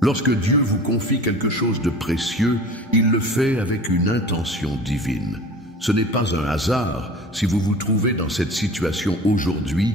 Lorsque Dieu vous confie quelque chose de précieux, il le fait avec une intention divine. Ce n'est pas un hasard si vous vous trouvez dans cette situation aujourd'hui,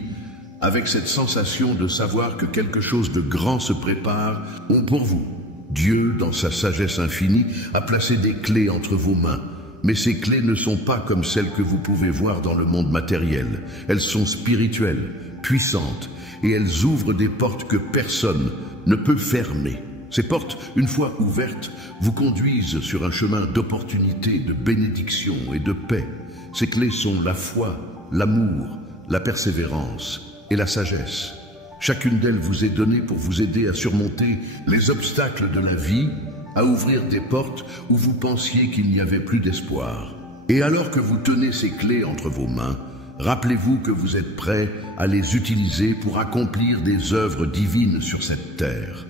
avec cette sensation de savoir que quelque chose de grand se prépare pour vous. Dieu, dans sa sagesse infinie, a placé des clés entre vos mains. Mais ces clés ne sont pas comme celles que vous pouvez voir dans le monde matériel. Elles sont spirituelles, puissantes, et elles ouvrent des portes que personne ne peut fermer. Ces portes, une fois ouvertes, vous conduisent sur un chemin d'opportunité, de bénédiction et de paix. Ces clés sont la foi, l'amour, la persévérance et la sagesse. Chacune d'elles vous est donnée pour vous aider à surmonter les obstacles de la vie, à ouvrir des portes où vous pensiez qu'il n'y avait plus d'espoir. Et alors que vous tenez ces clés entre vos mains, rappelez-vous que vous êtes prêt à les utiliser pour accomplir des œuvres divines sur cette terre.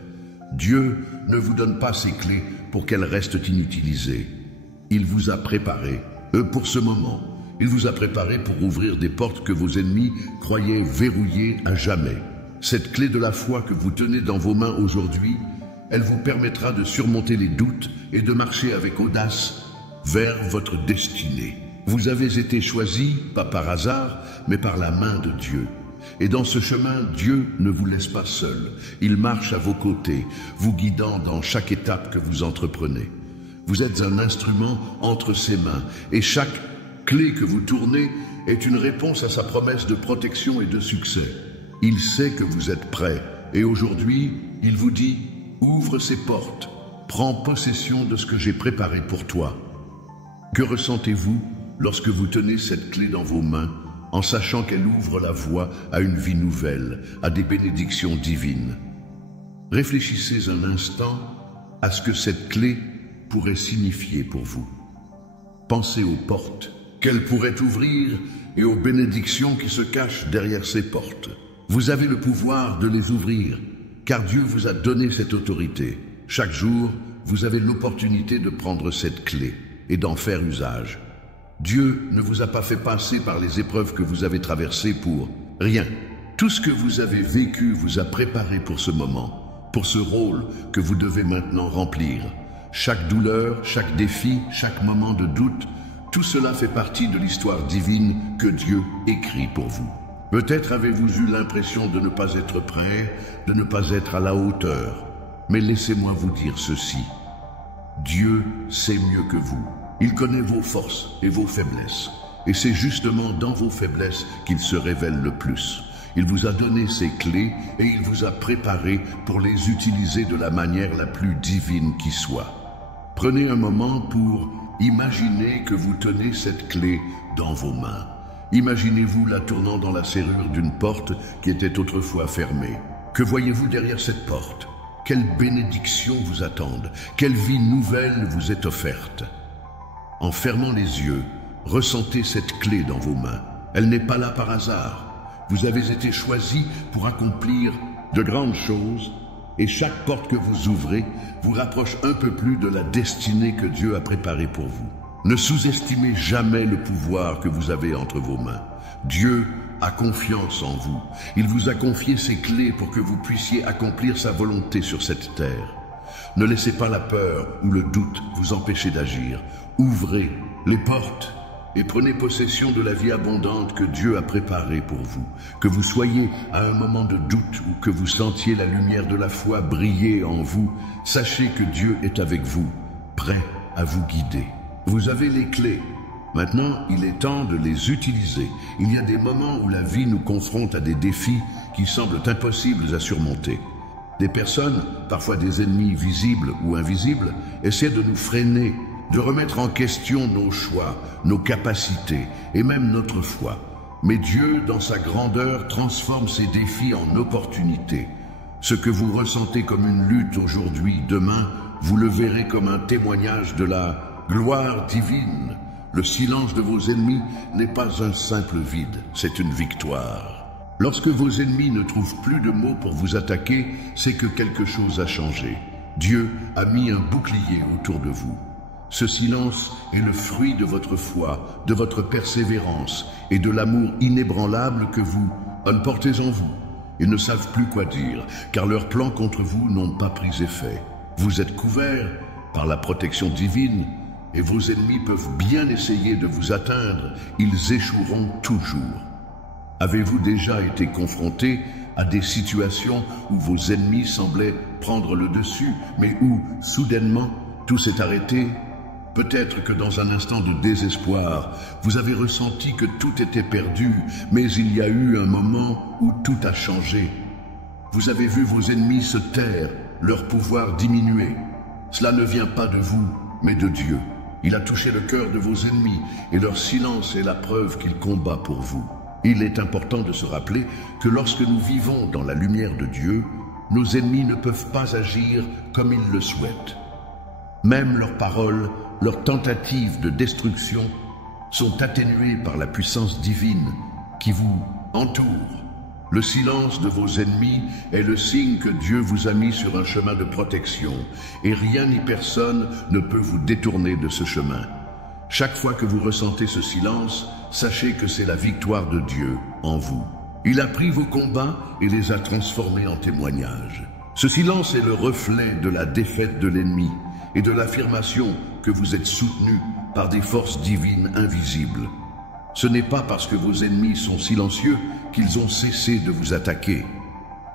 Dieu ne vous donne pas ces clés pour qu'elles restent inutilisées. Il vous a préparé pour ce moment. Il vous a préparé pour ouvrir des portes que vos ennemis croyaient verrouillées à jamais. Cette clé de la foi que vous tenez dans vos mains aujourd'hui, elle vous permettra de surmonter les doutes et de marcher avec audace vers votre destinée. Vous avez été choisi, pas par hasard, mais par la main de Dieu. Et dans ce chemin, Dieu ne vous laisse pas seul. Il marche à vos côtés, vous guidant dans chaque étape que vous entreprenez. Vous êtes un instrument entre ses mains, et chaque clé que vous tournez est une réponse à sa promesse de protection et de succès. Il sait que vous êtes prêt, et aujourd'hui, il vous dit: ouvre ces portes, prends possession de ce que j'ai préparé pour toi. Que ressentez-vous lorsque vous tenez cette clé dans vos mains, en sachant qu'elle ouvre la voie à une vie nouvelle, à des bénédictions divines? Réfléchissez un instant à ce que cette clé pourrait signifier pour vous. Pensez aux portes qu'elle pourrait ouvrir et aux bénédictions qui se cachent derrière ces portes. Vous avez le pouvoir de les ouvrir, car Dieu vous a donné cette autorité. Chaque jour, vous avez l'opportunité de prendre cette clé et d'en faire usage. Dieu ne vous a pas fait passer par les épreuves que vous avez traversées pour rien. Tout ce que vous avez vécu vous a préparé pour ce moment, pour ce rôle que vous devez maintenant remplir. Chaque douleur, chaque défi, chaque moment de doute, tout cela fait partie de l'histoire divine que Dieu écrit pour vous. Peut-être avez-vous eu l'impression de ne pas être prêt, de ne pas être à la hauteur. Mais laissez-moi vous dire ceci. Dieu sait mieux que vous. Il connaît vos forces et vos faiblesses. Et c'est justement dans vos faiblesses qu'il se révèle le plus. Il vous a donné ces clés et il vous a préparé pour les utiliser de la manière la plus divine qui soit. Prenez un moment pour imaginer que vous tenez cette clé dans vos mains. Imaginez-vous la tournant dans la serrure d'une porte qui était autrefois fermée. Que voyez-vous derrière cette porte? Quelles bénédictions vous attendent? Quelle vie nouvelle vous est offerte? En fermant les yeux, ressentez cette clé dans vos mains. Elle n'est pas là par hasard. Vous avez été choisi pour accomplir de grandes choses, et chaque porte que vous ouvrez vous rapproche un peu plus de la destinée que Dieu a préparée pour vous. Ne sous-estimez jamais le pouvoir que vous avez entre vos mains. Dieu a confiance en vous. Il vous a confié ces clés pour que vous puissiez accomplir sa volonté sur cette terre. Ne laissez pas la peur ou le doute vous empêcher d'agir. Ouvrez les portes et prenez possession de la vie abondante que Dieu a préparée pour vous. Que vous soyez à un moment de doute ou que vous sentiez la lumière de la foi briller en vous, sachez que Dieu est avec vous, prêt à vous guider. Vous avez les clés. Maintenant, il est temps de les utiliser. Il y a des moments où la vie nous confronte à des défis qui semblent impossibles à surmonter. Des personnes, parfois des ennemis visibles ou invisibles, essaient de nous freiner, de remettre en question nos choix, nos capacités et même notre foi. Mais Dieu, dans sa grandeur, transforme ces défis en opportunités. Ce que vous ressentez comme une lutte aujourd'hui, demain, vous le verrez comme un témoignage de la gloire divine. Le silence de vos ennemis n'est pas un simple vide, c'est une victoire. Lorsque vos ennemis ne trouvent plus de mots pour vous attaquer, c'est que quelque chose a changé. Dieu a mis un bouclier autour de vous. Ce silence est le fruit de votre foi, de votre persévérance et de l'amour inébranlable que vous portez en vous. Ils ne savent plus quoi dire, car leurs plans contre vous n'ont pas pris effet. Vous êtes couverts par la protection divine, et vos ennemis peuvent bien essayer de vous atteindre, ils échoueront toujours. Avez-vous déjà été confronté à des situations où vos ennemis semblaient prendre le dessus, mais où, soudainement, tout s'est arrêté? Peut-être que dans un instant de désespoir, vous avez ressenti que tout était perdu, mais il y a eu un moment où tout a changé. Vous avez vu vos ennemis se taire, leur pouvoir diminuer. Cela ne vient pas de vous, mais de Dieu. Il a touché le cœur de vos ennemis, et leur silence est la preuve qu'il combat pour vous. Il est important de se rappeler que lorsque nous vivons dans la lumière de Dieu, nos ennemis ne peuvent pas agir comme ils le souhaitent. Même leurs paroles, leurs tentatives de destruction sont atténuées par la puissance divine qui vous entoure. Le silence de vos ennemis est le signe que Dieu vous a mis sur un chemin de protection, et rien ni personne ne peut vous détourner de ce chemin. Chaque fois que vous ressentez ce silence, sachez que c'est la victoire de Dieu en vous. Il a pris vos combats et les a transformés en témoignages. Ce silence est le reflet de la défaite de l'ennemi et de l'affirmation que vous êtes soutenu par des forces divines invisibles. Ce n'est pas parce que vos ennemis sont silencieux qu'ils ont cessé de vous attaquer.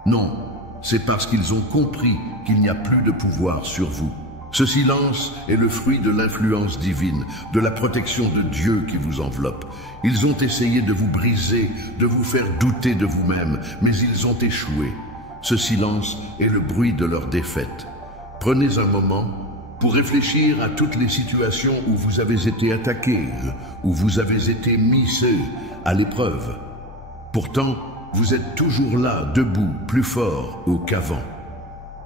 Non, c'est parce qu'ils ont compris qu'il n'y a plus de pouvoir sur vous. Ce silence est le fruit de l'influence divine, de la protection de Dieu qui vous enveloppe. Ils ont essayé de vous briser, de vous faire douter de vous-même, mais ils ont échoué. Ce silence est le bruit de leur défaite. Prenez un moment pour réfléchir à toutes les situations où vous avez été attaqué, où vous avez été mis à l'épreuve. Pourtant, vous êtes toujours là, debout, plus fort qu'avant.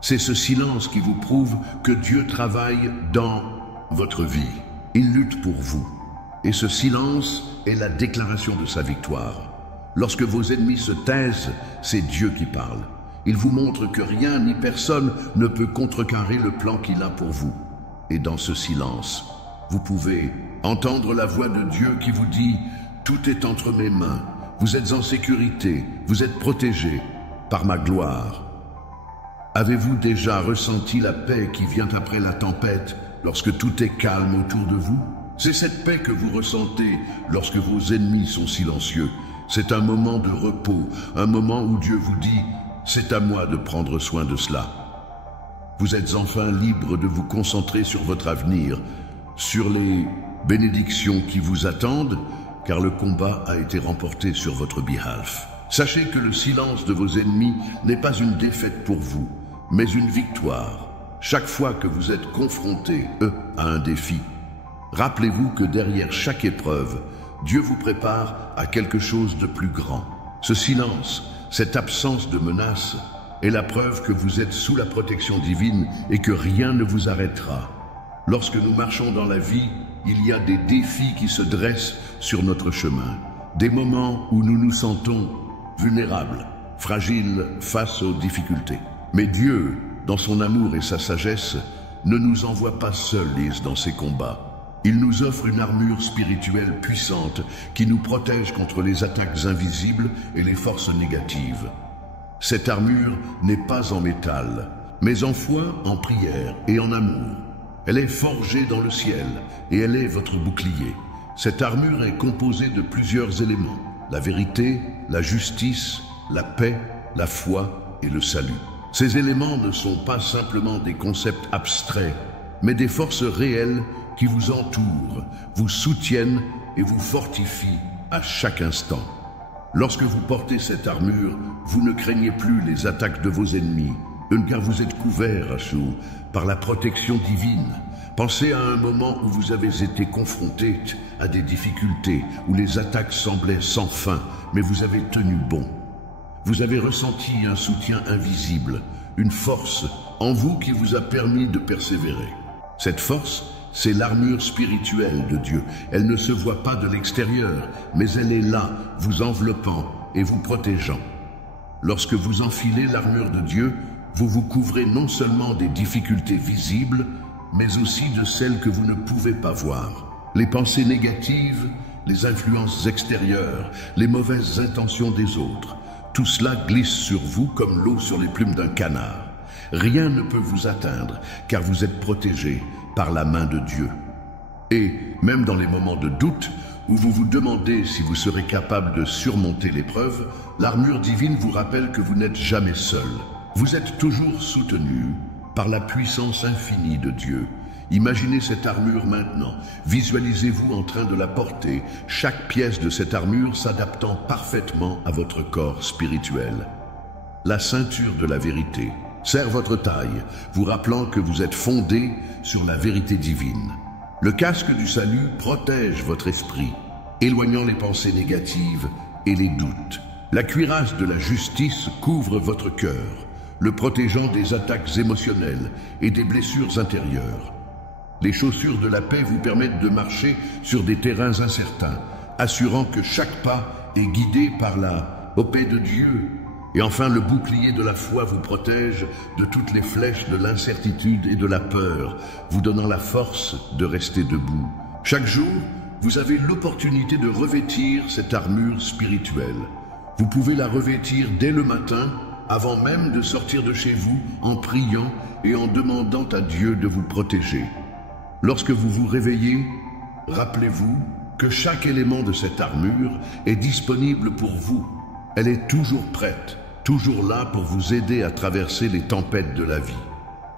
C'est ce silence qui vous prouve que Dieu travaille dans votre vie. Il lutte pour vous. Et ce silence est la déclaration de sa victoire. Lorsque vos ennemis se taisent, c'est Dieu qui parle. Il vous montre que rien ni personne ne peut contrecarrer le plan qu'il a pour vous. Et dans ce silence, vous pouvez entendre la voix de Dieu qui vous dit « Tout est entre mes mains, vous êtes en sécurité, vous êtes protégés par ma gloire ». Avez-vous déjà ressenti la paix qui vient après la tempête lorsque tout est calme autour de vous? C'est cette paix que vous ressentez lorsque vos ennemis sont silencieux. C'est un moment de repos, un moment où Dieu vous dit « C'est à moi de prendre soin de cela ». Vous êtes enfin libre de vous concentrer sur votre avenir, sur les bénédictions qui vous attendent, car le combat a été remporté sur votre behalf. Sachez que le silence de vos ennemis n'est pas une défaite pour vous, mais une victoire. Chaque fois que vous êtes confrontés, à un défi, rappelez-vous que derrière chaque épreuve, Dieu vous prépare à quelque chose de plus grand. Ce silence, cette absence de menace, est la preuve que vous êtes sous la protection divine et que rien ne vous arrêtera. Lorsque nous marchons dans la vie, il y a des défis qui se dressent sur notre chemin, des moments où nous nous sentons vulnérables, fragiles face aux difficultés. Mais Dieu, dans son amour et sa sagesse, ne nous envoie pas seuls dans ces combats. Il nous offre une armure spirituelle puissante qui nous protège contre les attaques invisibles et les forces négatives. Cette armure n'est pas en métal, mais en foi, en prière et en amour. Elle est forgée dans le ciel et elle est votre bouclier. Cette armure est composée de plusieurs éléments: la vérité, la justice, la paix, la foi et le salut. Ces éléments ne sont pas simplement des concepts abstraits, mais des forces réelles qui vous entourent, vous soutiennent et vous fortifient à chaque instant. Lorsque vous portez cette armure, vous ne craignez plus les attaques de vos ennemis, car vous êtes couverts par la protection divine. Pensez à un moment où vous avez été confronté à des difficultés, où les attaques semblaient sans fin, mais vous avez tenu bon. Vous avez ressenti un soutien invisible, une force en vous qui vous a permis de persévérer. Cette force, c'est l'armure spirituelle de Dieu. Elle ne se voit pas de l'extérieur, mais elle est là, vous enveloppant et vous protégeant. Lorsque vous enfilez l'armure de Dieu, vous vous couvrez non seulement des difficultés visibles, mais aussi de celles que vous ne pouvez pas voir. Les pensées négatives, les influences extérieures, les mauvaises intentions des autres. Tout cela glisse sur vous comme l'eau sur les plumes d'un canard. Rien ne peut vous atteindre, car vous êtes protégé par la main de Dieu. Et, même dans les moments de doute, où vous vous demandez si vous serez capable de surmonter l'épreuve, l'armure divine vous rappelle que vous n'êtes jamais seul. Vous êtes toujours soutenu par la puissance infinie de Dieu. Imaginez cette armure maintenant, visualisez-vous en train de la porter, chaque pièce de cette armure s'adaptant parfaitement à votre corps spirituel. La ceinture de la vérité serre votre taille, vous rappelant que vous êtes fondé sur la vérité divine. Le casque du salut protège votre esprit, éloignant les pensées négatives et les doutes. La cuirasse de la justice couvre votre cœur, le protégeant des attaques émotionnelles et des blessures intérieures. Les chaussures de la paix vous permettent de marcher sur des terrains incertains, assurant que chaque pas est guidé par la paix de Dieu. Et enfin, le bouclier de la foi vous protège de toutes les flèches de l'incertitude et de la peur, vous donnant la force de rester debout. Chaque jour, vous avez l'opportunité de revêtir cette armure spirituelle. Vous pouvez la revêtir dès le matin, avant même de sortir de chez vous, en priant et en demandant à Dieu de vous protéger. Lorsque vous vous réveillez, rappelez-vous que chaque élément de cette armure est disponible pour vous. Elle est toujours prête, toujours là pour vous aider à traverser les tempêtes de la vie.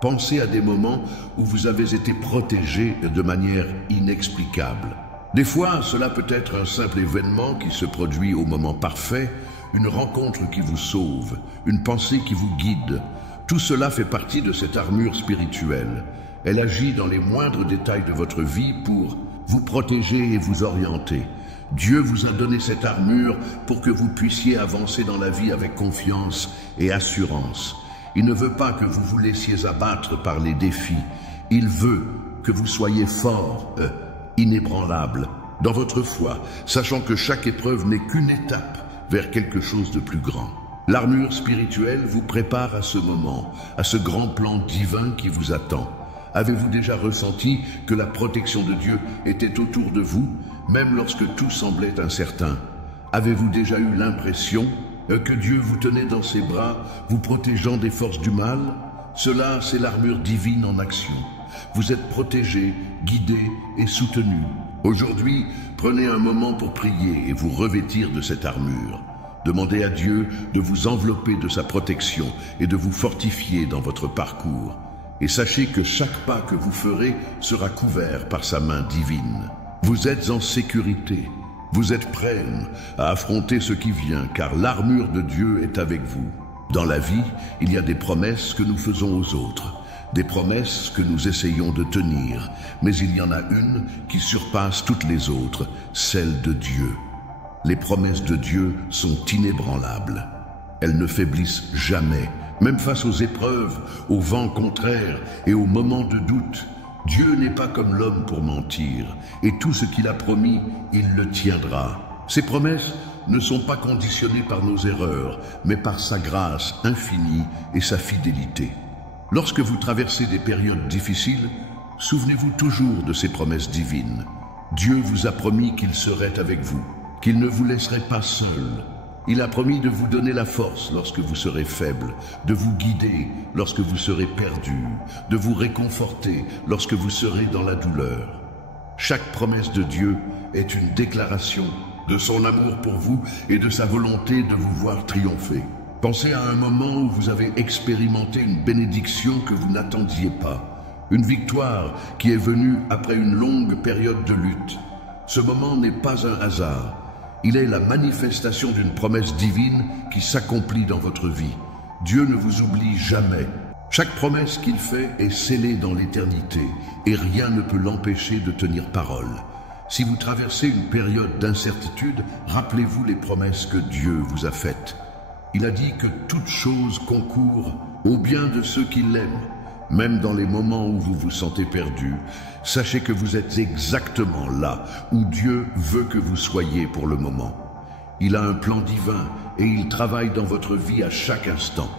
Pensez à des moments où vous avez été protégé de manière inexplicable. Des fois, cela peut être un simple événement qui se produit au moment parfait, une rencontre qui vous sauve, une pensée qui vous guide. Tout cela fait partie de cette armure spirituelle. Elle agit dans les moindres détails de votre vie pour vous protéger et vous orienter. Dieu vous a donné cette armure pour que vous puissiez avancer dans la vie avec confiance et assurance. Il ne veut pas que vous vous laissiez abattre par les défis. Il veut que vous soyez fort, inébranlable, dans votre foi, sachant que chaque épreuve n'est qu'une étape vers quelque chose de plus grand. L'armure spirituelle vous prépare à ce moment, à ce grand plan divin qui vous attend. Avez-vous déjà ressenti que la protection de Dieu était autour de vous, même lorsque tout semblait incertain? Avez-vous déjà eu l'impression que Dieu vous tenait dans ses bras, vous protégeant des forces du mal? Cela, c'est l'armure divine en action. Vous êtes protégé, guidé et soutenu. Aujourd'hui, prenez un moment pour prier et vous revêtir de cette armure. Demandez à Dieu de vous envelopper de sa protection et de vous fortifier dans votre parcours. Et sachez que chaque pas que vous ferez sera couvert par sa main divine. Vous êtes en sécurité. Vous êtes prêts à affronter ce qui vient, car l'armure de Dieu est avec vous. Dans la vie, il y a des promesses que nous faisons aux autres, des promesses que nous essayons de tenir, mais il y en a une qui surpasse toutes les autres, celle de Dieu. Les promesses de Dieu sont inébranlables. Elles ne faiblissent jamais. Même face aux épreuves, aux vents contraires et aux moments de doute, Dieu n'est pas comme l'homme pour mentir, et tout ce qu'il a promis, il le tiendra. Ses promesses ne sont pas conditionnées par nos erreurs, mais par sa grâce infinie et sa fidélité. Lorsque vous traversez des périodes difficiles, souvenez-vous toujours de ces promesses divines. Dieu vous a promis qu'il serait avec vous, qu'il ne vous laisserait pas seul. Il a promis de vous donner la force lorsque vous serez faible, de vous guider lorsque vous serez perdu, de vous réconforter lorsque vous serez dans la douleur. Chaque promesse de Dieu est une déclaration de son amour pour vous et de sa volonté de vous voir triompher. Pensez à un moment où vous avez expérimenté une bénédiction que vous n'attendiez pas, une victoire qui est venue après une longue période de lutte. Ce moment n'est pas un hasard. Il est la manifestation d'une promesse divine qui s'accomplit dans votre vie. Dieu ne vous oublie jamais. Chaque promesse qu'il fait est scellée dans l'éternité et rien ne peut l'empêcher de tenir parole. Si vous traversez une période d'incertitude, rappelez-vous les promesses que Dieu vous a faites. Il a dit que toute chose concourt au bien de ceux qui l'aiment. Même dans les moments où vous vous sentez perdu, sachez que vous êtes exactement là où Dieu veut que vous soyez pour le moment. Il a un plan divin et il travaille dans votre vie à chaque instant.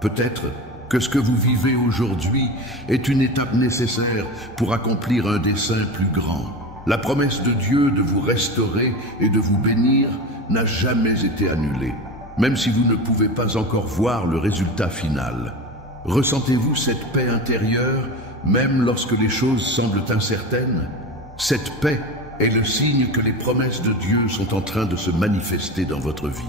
Peut-être que ce que vous vivez aujourd'hui est une étape nécessaire pour accomplir un dessein plus grand. La promesse de Dieu de vous restaurer et de vous bénir n'a jamais été annulée. même si vous ne pouvez pas encore voir le résultat final. Ressentez-vous cette paix intérieure, même lorsque les choses semblent incertaines? Cette paix est le signe que les promesses de Dieu sont en train de se manifester dans votre vie.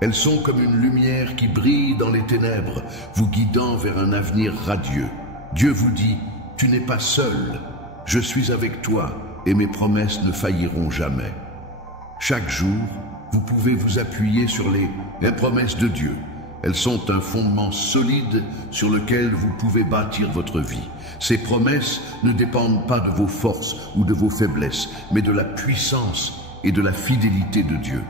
Elles sont comme une lumière qui brille dans les ténèbres, vous guidant vers un avenir radieux. Dieu vous dit, tu n'es pas seul, je suis avec toi et mes promesses ne failliront jamais. Chaque jour, vous pouvez vous appuyer sur les promesses de Dieu. Elles sont un fondement solide sur lequel vous pouvez bâtir votre vie. Ces promesses ne dépendent pas de vos forces ou de vos faiblesses, mais de la puissance et de la fidélité de Dieu.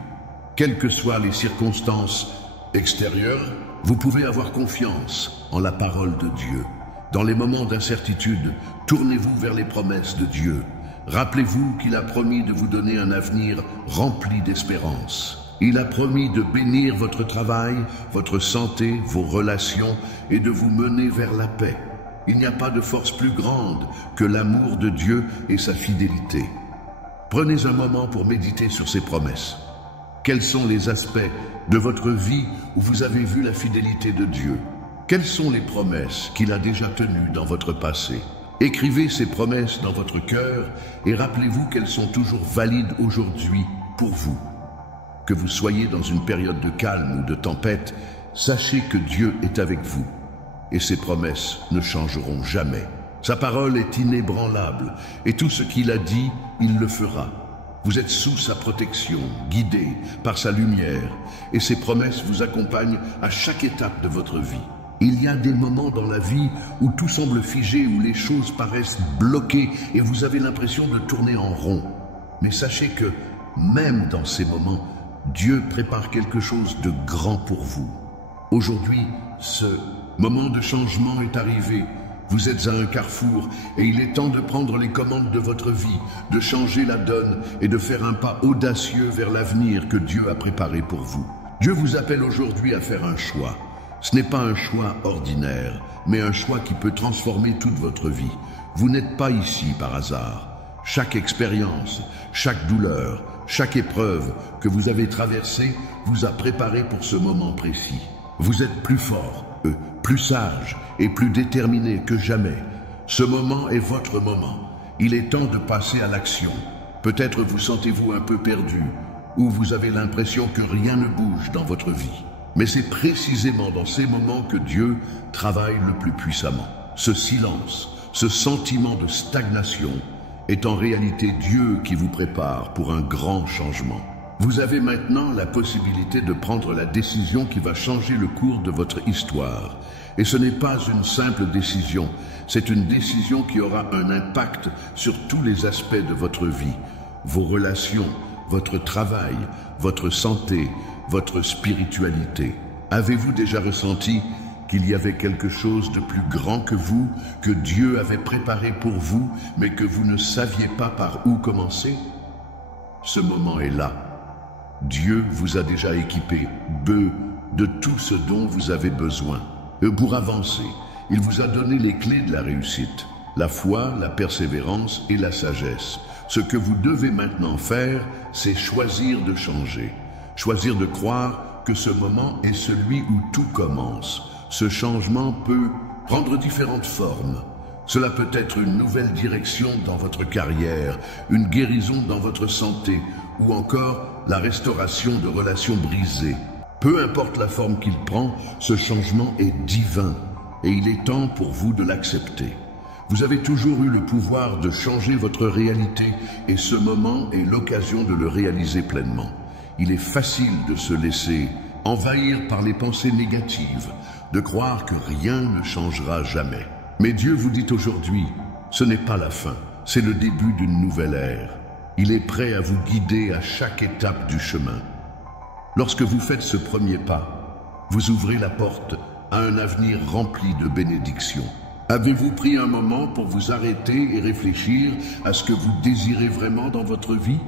Quelles que soient les circonstances extérieures, vous pouvez avoir confiance en la parole de Dieu. Dans les moments d'incertitude, tournez-vous vers les promesses de Dieu. Rappelez-vous qu'il a promis de vous donner un avenir rempli d'espérance. Il a promis de bénir votre travail, votre santé, vos relations et de vous mener vers la paix. Il n'y a pas de force plus grande que l'amour de Dieu et sa fidélité. Prenez un moment pour méditer sur ces promesses. Quels sont les aspects de votre vie où vous avez vu la fidélité de Dieu? Quelles sont les promesses qu'il a déjà tenues dans votre passé? Écrivez ces promesses dans votre cœur et rappelez-vous qu'elles sont toujours valides aujourd'hui pour vous. Que vous soyez dans une période de calme ou de tempête, sachez que Dieu est avec vous et ses promesses ne changeront jamais. Sa parole est inébranlable et tout ce qu'il a dit, il le fera. Vous êtes sous sa protection, guidé par sa lumière et ses promesses vous accompagnent à chaque étape de votre vie. Il y a des moments dans la vie où tout semble figé, où les choses paraissent bloquées et vous avez l'impression de tourner en rond. Mais sachez que, même dans ces moments, Dieu prépare quelque chose de grand pour vous. Aujourd'hui, ce moment de changement est arrivé. Vous êtes à un carrefour et il est temps de prendre les commandes de votre vie, de changer la donne et de faire un pas audacieux vers l'avenir que Dieu a préparé pour vous. Dieu vous appelle aujourd'hui à faire un choix. Ce n'est pas un choix ordinaire, mais un choix qui peut transformer toute votre vie. Vous n'êtes pas ici par hasard. Chaque expérience, chaque douleur, chaque épreuve que vous avez traversée vous a préparé pour ce moment précis. Vous êtes plus fort, plus sage et plus déterminé que jamais. Ce moment est votre moment. Il est temps de passer à l'action. Peut-être vous sentez-vous un peu perdu, ou vous avez l'impression que rien ne bouge dans votre vie. Mais c'est précisément dans ces moments que Dieu travaille le plus puissamment. Ce silence, ce sentiment de stagnation est en réalité Dieu qui vous prépare pour un grand changement. Vous avez maintenant la possibilité de prendre la décision qui va changer le cours de votre histoire. Et ce n'est pas une simple décision, c'est une décision qui aura un impact sur tous les aspects de votre vie, vos relations, votre travail, votre santé, votre spiritualité. Avez-vous déjà ressenti qu'il y avait quelque chose de plus grand que vous, que Dieu avait préparé pour vous, mais que vous ne saviez pas par où commencer? Ce moment est là. Dieu vous a déjà équipé de tout ce dont vous avez besoin. Pour avancer, il vous a donné les clés de la réussite, la foi, la persévérance et la sagesse. Ce que vous devez maintenant faire, c'est choisir de changer. Choisir de croire que ce moment est celui où tout commence. Ce changement peut prendre différentes formes. Cela peut être une nouvelle direction dans votre carrière, une guérison dans votre santé, ou encore la restauration de relations brisées. Peu importe la forme qu'il prend, ce changement est divin et il est temps pour vous de l'accepter. Vous avez toujours eu le pouvoir de changer votre réalité et ce moment est l'occasion de le réaliser pleinement. Il est facile de se laisser envahir par les pensées négatives, de croire que rien ne changera jamais. Mais Dieu vous dit aujourd'hui, ce n'est pas la fin, c'est le début d'une nouvelle ère. Il est prêt à vous guider à chaque étape du chemin. Lorsque vous faites ce premier pas, vous ouvrez la porte à un avenir rempli de bénédictions. Avez-vous pris un moment pour vous arrêter et réfléchir à ce que vous désirez vraiment dans votre vie?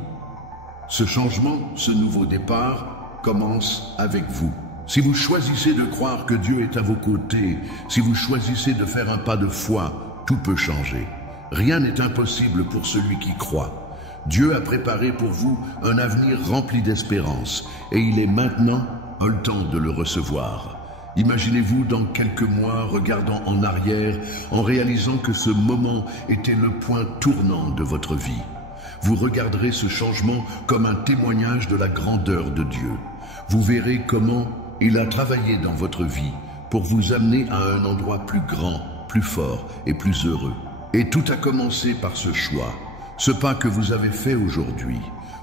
Ce changement, ce nouveau départ, commence avec vous. Si vous choisissez de croire que Dieu est à vos côtés, si vous choisissez de faire un pas de foi, tout peut changer. Rien n'est impossible pour celui qui croit. Dieu a préparé pour vous un avenir rempli d'espérance et il est maintenant a le temps de le recevoir. Imaginez-vous dans quelques mois regardant en arrière en réalisant que ce moment était le point tournant de votre vie. Vous regarderez ce changement comme un témoignage de la grandeur de Dieu. Vous verrez comment il a travaillé dans votre vie pour vous amener à un endroit plus grand, plus fort et plus heureux. Et tout a commencé par ce choix, ce pas que vous avez fait aujourd'hui.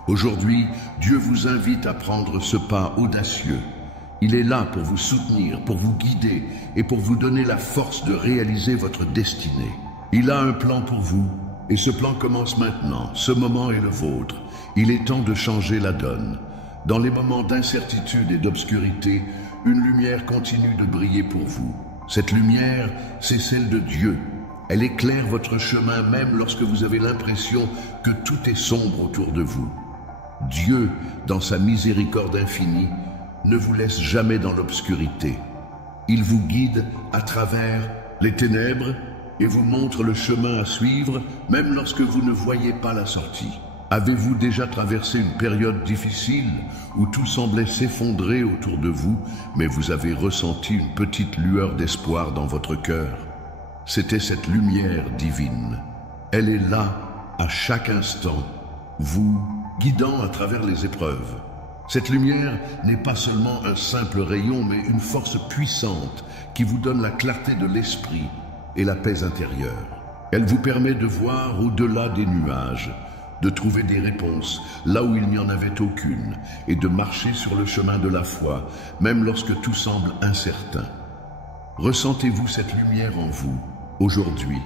Aujourd'hui, Dieu vous invite à prendre ce pas audacieux. Il est là pour vous soutenir, pour vous guider et pour vous donner la force de réaliser votre destinée. Il a un plan pour vous et ce plan commence maintenant. Ce moment est le vôtre. Il est temps de changer la donne. Dans les moments d'incertitude et d'obscurité, une lumière continue de briller pour vous. Cette lumière, c'est celle de Dieu. Elle éclaire votre chemin même lorsque vous avez l'impression que tout est sombre autour de vous. Dieu, dans sa miséricorde infinie, ne vous laisse jamais dans l'obscurité. Il vous guide à travers les ténèbres et vous montre le chemin à suivre, même lorsque vous ne voyez pas la sortie. Avez-vous déjà traversé une période difficile où tout semblait s'effondrer autour de vous, mais vous avez ressenti une petite lueur d'espoir dans votre cœur? C'était cette lumière divine. Elle est là à chaque instant, vous guidant à travers les épreuves. Cette lumière n'est pas seulement un simple rayon, mais une force puissante qui vous donne la clarté de l'esprit et la paix intérieure. Elle vous permet de voir au-delà des nuages, de trouver des réponses là où il n'y en avait aucune et de marcher sur le chemin de la foi, même lorsque tout semble incertain. Ressentez-vous cette lumière en vous, aujourd'hui?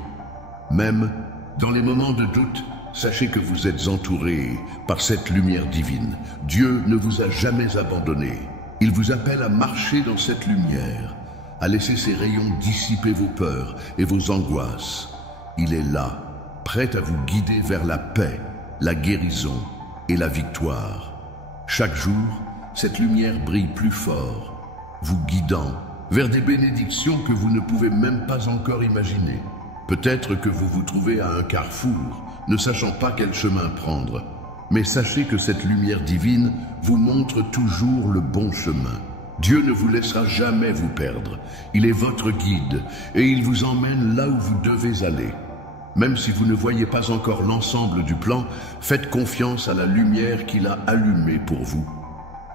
Même dans les moments de doute, sachez que vous êtes entouré par cette lumière divine. Dieu ne vous a jamais abandonné. Il vous appelle à marcher dans cette lumière, à laisser ses rayons dissiper vos peurs et vos angoisses. Il est là, prêt à vous guider vers la paix, la guérison et la victoire. Chaque jour, cette lumière brille plus fort, vous guidant vers des bénédictions que vous ne pouvez même pas encore imaginer. Peut-être que vous vous trouvez à un carrefour, ne sachant pas quel chemin prendre. Mais sachez que cette lumière divine vous montre toujours le bon chemin. Dieu ne vous laissera jamais vous perdre. Il est votre guide et il vous emmène là où vous devez aller. Même si vous ne voyez pas encore l'ensemble du plan, faites confiance à la lumière qu'il a allumée pour vous.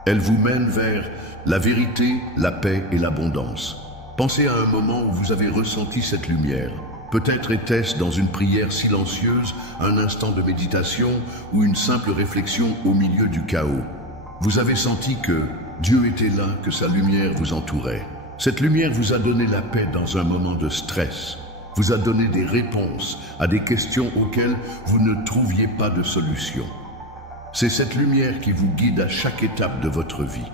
Elle vous mène vers la vérité, la paix et l'abondance. Pensez à un moment où vous avez ressenti cette lumière. Peut-être était-ce dans une prière silencieuse, un instant de méditation ou une simple réflexion au milieu du chaos. Vous avez senti que Dieu était là, que sa lumière vous entourait. Cette lumière vous a donné la paix dans un moment de stress, vous a donné des réponses à des questions auxquelles vous ne trouviez pas de solution. C'est cette lumière qui vous guide à chaque étape de votre vie.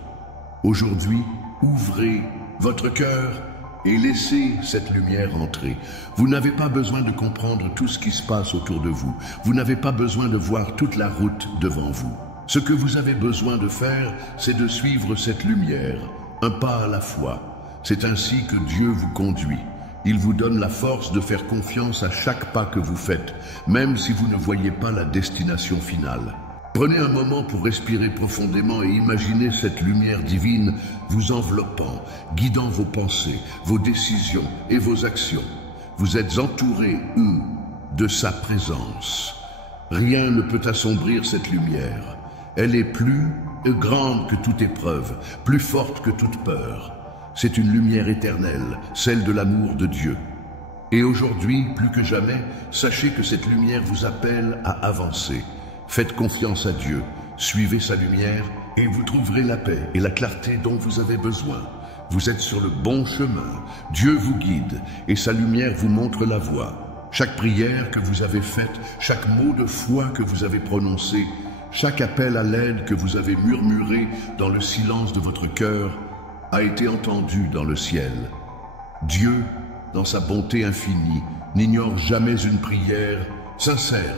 Aujourd'hui, ouvrez votre cœur et laissez cette lumière entrer. Vous n'avez pas besoin de comprendre tout ce qui se passe autour de vous. Vous n'avez pas besoin de voir toute la route devant vous. Ce que vous avez besoin de faire, c'est de suivre cette lumière, un pas à la fois. C'est ainsi que Dieu vous conduit. Il vous donne la force de faire confiance à chaque pas que vous faites, même si vous ne voyez pas la destination finale. Prenez un moment pour respirer profondément et imaginez cette lumière divine vous enveloppant, guidant vos pensées, vos décisions et vos actions. Vous êtes entourés, de sa présence. Rien ne peut assombrir cette lumière. Elle est plus grande que toute épreuve, plus forte que toute peur. C'est une lumière éternelle, celle de l'amour de Dieu. Et aujourd'hui, plus que jamais, sachez que cette lumière vous appelle à avancer. Faites confiance à Dieu, suivez sa lumière et vous trouverez la paix et la clarté dont vous avez besoin. Vous êtes sur le bon chemin, Dieu vous guide et sa lumière vous montre la voie. Chaque prière que vous avez faite, chaque mot de foi que vous avez prononcé, chaque appel à l'aide que vous avez murmuré dans le silence de votre cœur a été entendu dans le ciel. Dieu, dans sa bonté infinie, n'ignore jamais une prière sincère.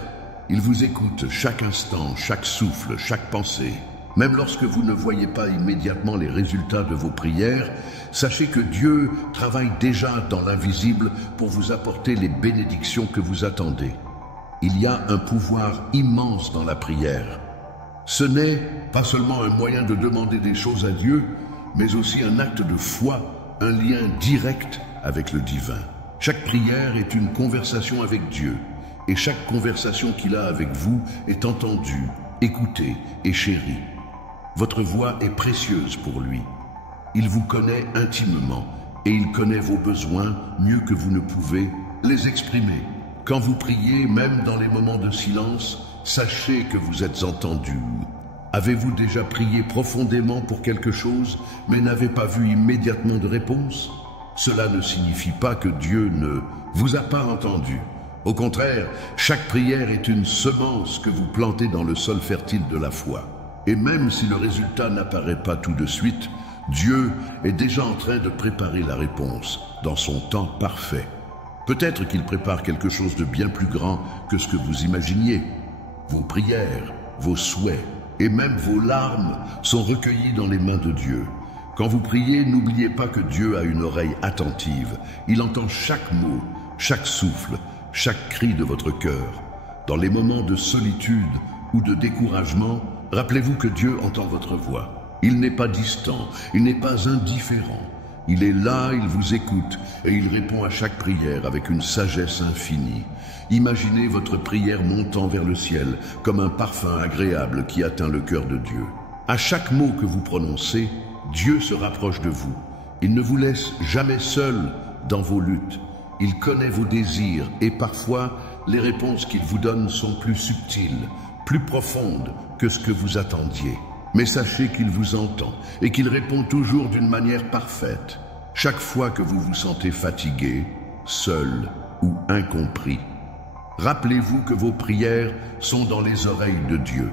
Il vous écoute chaque instant, chaque souffle, chaque pensée. Même lorsque vous ne voyez pas immédiatement les résultats de vos prières, sachez que Dieu travaille déjà dans l'invisible pour vous apporter les bénédictions que vous attendez. Il y a un pouvoir immense dans la prière. Ce n'est pas seulement un moyen de demander des choses à Dieu, mais aussi un acte de foi, un lien direct avec le divin. Chaque prière est une conversation avec Dieu, et chaque conversation qu'il a avec vous est entendue, écoutée et chérie. Votre voix est précieuse pour lui. Il vous connaît intimement, et il connaît vos besoins mieux que vous ne pouvez les exprimer. Quand vous priez, même dans les moments de silence, sachez que vous êtes entendu. Avez-vous déjà prié profondément pour quelque chose, mais n'avez pas vu immédiatement de réponse? Cela ne signifie pas que Dieu ne vous a pas entendu. Au contraire, chaque prière est une semence que vous plantez dans le sol fertile de la foi. Et même si le résultat n'apparaît pas tout de suite, Dieu est déjà en train de préparer la réponse dans son temps parfait. Peut-être qu'il prépare quelque chose de bien plus grand que ce que vous imaginiez. Vos prières, vos souhaits et même vos larmes sont recueillis dans les mains de Dieu. Quand vous priez, n'oubliez pas que Dieu a une oreille attentive. Il entend chaque mot, chaque souffle, chaque cri de votre cœur. Dans les moments de solitude ou de découragement, rappelez-vous que Dieu entend votre voix. Il n'est pas distant, il n'est pas indifférent. Il est là, il vous écoute et il répond à chaque prière avec une sagesse infinie. Imaginez votre prière montant vers le ciel comme un parfum agréable qui atteint le cœur de Dieu. À chaque mot que vous prononcez, Dieu se rapproche de vous. Il ne vous laisse jamais seul dans vos luttes. Il connaît vos désirs et parfois, les réponses qu'il vous donne sont plus subtiles, plus profondes que ce que vous attendiez. Mais sachez qu'il vous entend et qu'il répond toujours d'une manière parfaite. Chaque fois que vous vous sentez fatigué, seul ou incompris, rappelez-vous que vos prières sont dans les oreilles de Dieu.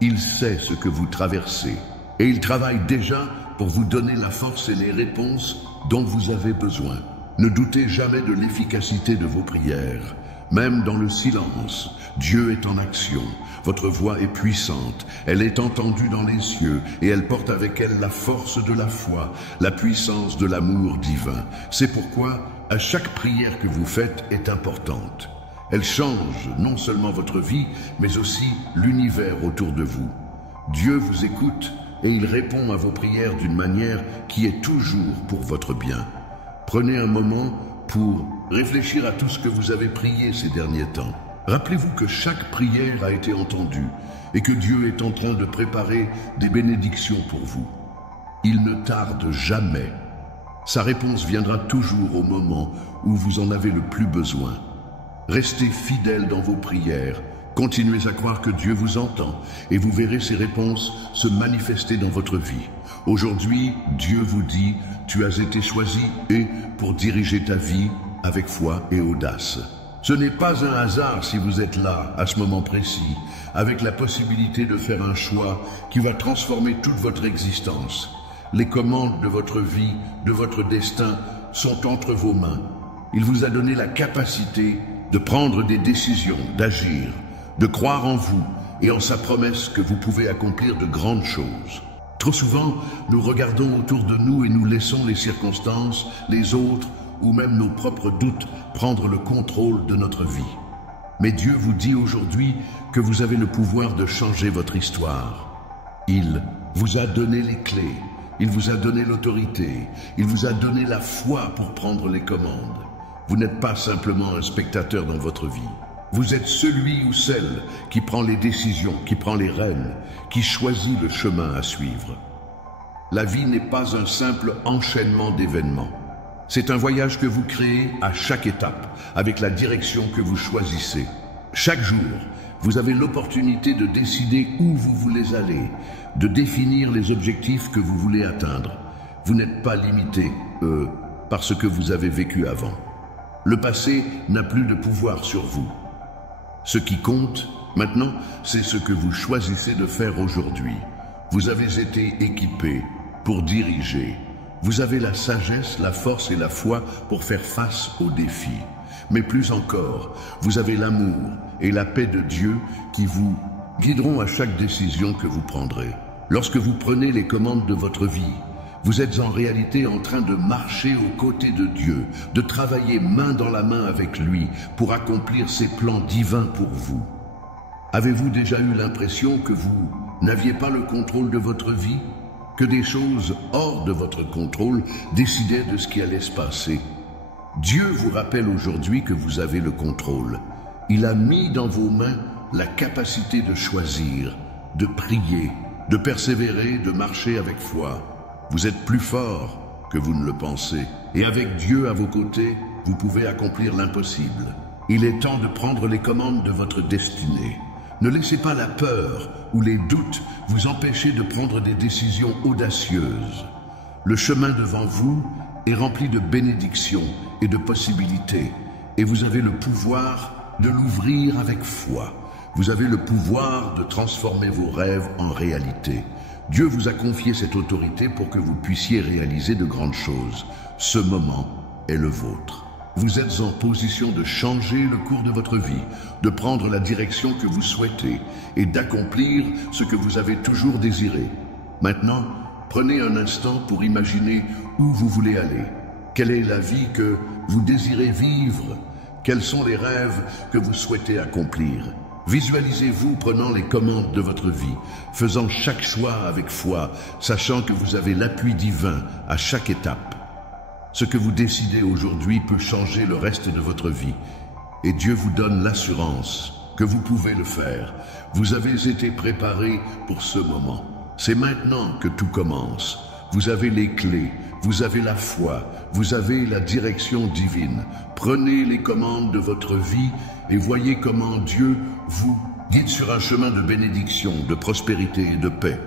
Il sait ce que vous traversez et il travaille déjà pour vous donner la force et les réponses dont vous avez besoin. Ne doutez jamais de l'efficacité de vos prières. Même dans le silence, Dieu est en action. Votre voix est puissante, elle est entendue dans les cieux et elle porte avec elle la force de la foi, la puissance de l'amour divin. C'est pourquoi à chaque prière que vous faites est importante. Elle change non seulement votre vie, mais aussi l'univers autour de vous. Dieu vous écoute et il répond à vos prières d'une manière qui est toujours pour votre bien. Prenez un moment pour réfléchir à tout ce que vous avez prié ces derniers temps. Rappelez-vous que chaque prière a été entendue et que Dieu est en train de préparer des bénédictions pour vous. Il ne tarde jamais. Sa réponse viendra toujours au moment où vous en avez le plus besoin. Restez fidèles dans vos prières. Continuez à croire que Dieu vous entend et vous verrez ses réponses se manifester dans votre vie. Aujourd'hui, Dieu vous dit, tu as été choisi et pour diriger ta vie avec foi et audace. Ce n'est pas un hasard si vous êtes là, à ce moment précis, avec la possibilité de faire un choix qui va transformer toute votre existence. Les commandes de votre vie, de votre destin, sont entre vos mains. Il vous a donné la capacité de prendre des décisions, d'agir, de croire en vous et en sa promesse que vous pouvez accomplir de grandes choses. Trop souvent, nous regardons autour de nous et nous laissons les circonstances, les autres ou même nos propres doutes prendre le contrôle de notre vie. Mais Dieu vous dit aujourd'hui que vous avez le pouvoir de changer votre histoire. Il vous a donné les clés, il vous a donné l'autorité, il vous a donné la foi pour prendre les commandes. Vous n'êtes pas simplement un spectateur dans votre vie. Vous êtes celui ou celle qui prend les décisions, qui prend les rênes, qui choisit le chemin à suivre. La vie n'est pas un simple enchaînement d'événements. C'est un voyage que vous créez à chaque étape, avec la direction que vous choisissez. Chaque jour, vous avez l'opportunité de décider où vous voulez aller, de définir les objectifs que vous voulez atteindre. Vous n'êtes pas limité, par ce que vous avez vécu avant. Le passé n'a plus de pouvoir sur vous. Ce qui compte, maintenant, c'est ce que vous choisissez de faire aujourd'hui. Vous avez été équipé pour diriger. Vous avez la sagesse, la force et la foi pour faire face aux défis. Mais plus encore, vous avez l'amour et la paix de Dieu qui vous guideront à chaque décision que vous prendrez. Lorsque vous prenez les commandes de votre vie, vous êtes en réalité en train de marcher aux côtés de Dieu, de travailler main dans la main avec lui pour accomplir ses plans divins pour vous. Avez-vous déjà eu l'impression que vous n'aviez pas le contrôle de votre vie? que des choses hors de votre contrôle décidaient de ce qui allait se passer. Dieu vous rappelle aujourd'hui que vous avez le contrôle. Il a mis dans vos mains la capacité de choisir, de prier, de persévérer, de marcher avec foi. Vous êtes plus fort que vous ne le pensez. Et avec Dieu à vos côtés, vous pouvez accomplir l'impossible. Il est temps de prendre les commandes de votre destinée. Ne laissez pas la peur ou les doutes vous empêcher de prendre des décisions audacieuses. Le chemin devant vous est rempli de bénédictions et de possibilités, et vous avez le pouvoir de l'ouvrir avec foi. Vous avez le pouvoir de transformer vos rêves en réalité. Dieu vous a confié cette autorité pour que vous puissiez réaliser de grandes choses. Ce moment est le vôtre. Vous êtes en position de changer le cours de votre vie, de prendre la direction que vous souhaitez et d'accomplir ce que vous avez toujours désiré. Maintenant, prenez un instant pour imaginer où vous voulez aller. Quelle est la vie que vous désirez vivre? Quels sont les rêves que vous souhaitez accomplir? Visualisez-vous prenant les commandes de votre vie, faisant chaque choix avec foi, sachant que vous avez l'appui divin à chaque étape. Ce que vous décidez aujourd'hui peut changer le reste de votre vie, et Dieu vous donne l'assurance que vous pouvez le faire. Vous avez été préparé pour ce moment. C'est maintenant que tout commence. Vous avez les clés, vous avez la foi, vous avez la direction divine. Prenez les commandes de votre vie et voyez comment Dieu vous guide sur un chemin de bénédiction, de prospérité et de paix.